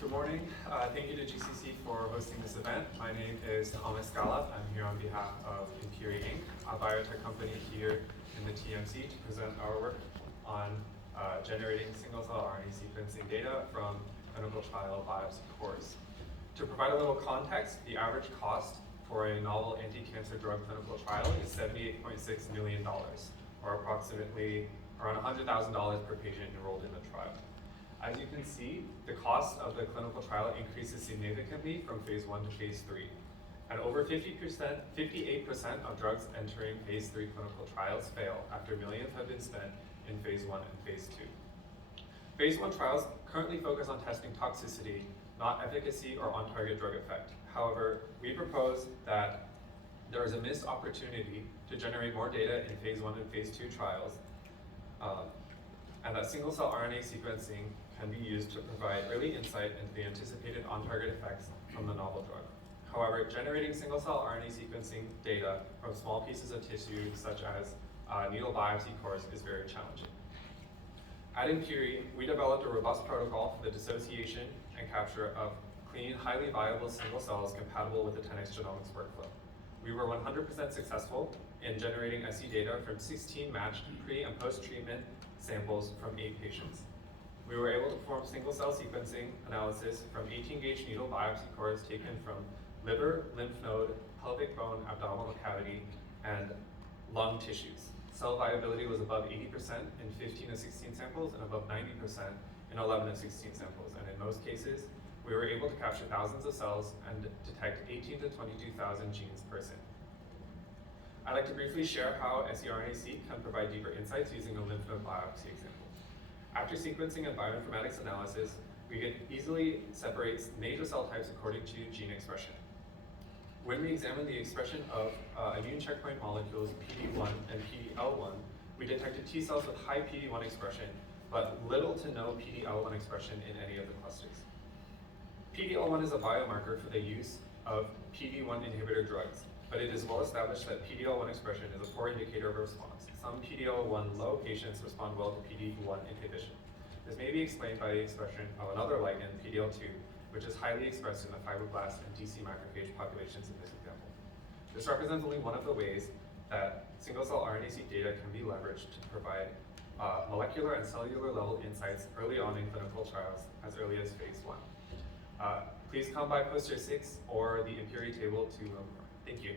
Good morning. Thank you to GCC for hosting this event. My name is Omics. I'm here on behalf of Impuri Inc., a biotech company here in the TMC to present our work on generating single-cell RNA sequencing data from clinical trial biopsy cores. To provide a little context, the average cost for a novel anti-cancer drug clinical trial is $78.6 million, or approximately around $100,000 per patient enrolled in the trial. As you can see, the cost of the clinical trial increases significantly from phase 1 to phase 3. And over 58% of drugs entering phase 3 clinical trials fail after millions have been spent in phase 1 and phase 2. Phase 1 trials currently focus on testing toxicity, not efficacy or on-target drug effect. However, we propose that there is a missed opportunity to generate more data in phase 1 and phase 2 trials, and that single-cell RNA sequencing can be used to provide early insight into the anticipated on-target effects from the novel drug. However, generating single-cell RNA sequencing data from small pieces of tissue, such as needle biopsy cores, is very challenging. At Impuri, we developed a robust protocol for the dissociation and capture of clean, highly viable single cells compatible with the 10x genomics workflow. We were 100% successful in generating SE data from 16 matched pre- and post-treatment samples from 8 patients. We were able to perform single-cell sequencing analysis from 18-gauge needle biopsy cores taken from liver, lymph node, pelvic bone, abdominal cavity, and lung tissues. Cell viability was above 80% in 15 of 16 samples and above 90% in 11 of 16 samples. And in most cases, we were able to capture thousands of cells and detect 18 to 22,000 genes per sample. I'd like to briefly share how SeRNA-seq can provide deeper insights using a lymph node biopsy example. After sequencing and bioinformatics analysis, we can easily separate major cell types according to gene expression. When we examined the expression of immune checkpoint molecules PD-1 and PD-L1, we detected T cells with high PD-1 expression, but little to no PD-L1 expression in any of the clusters. PD-L1 is a biomarker for the use of PD-1 inhibitor drugs, but it is well established that PD-L1 expression is a poor indicator of response. Some PD-L1 low patients respond well to PD-1 inhibition. This may be explained by the expression of another ligand, PD-L2, which is highly expressed in the fibroblast and DC macrophage populations in this example. This represents only one of the ways that single-cell RNA-seq data can be leveraged to provide molecular and cellular level insights early on in clinical trials, as early as phase 1. Please come by poster 6 or the Impuri table to learn more. Thank you.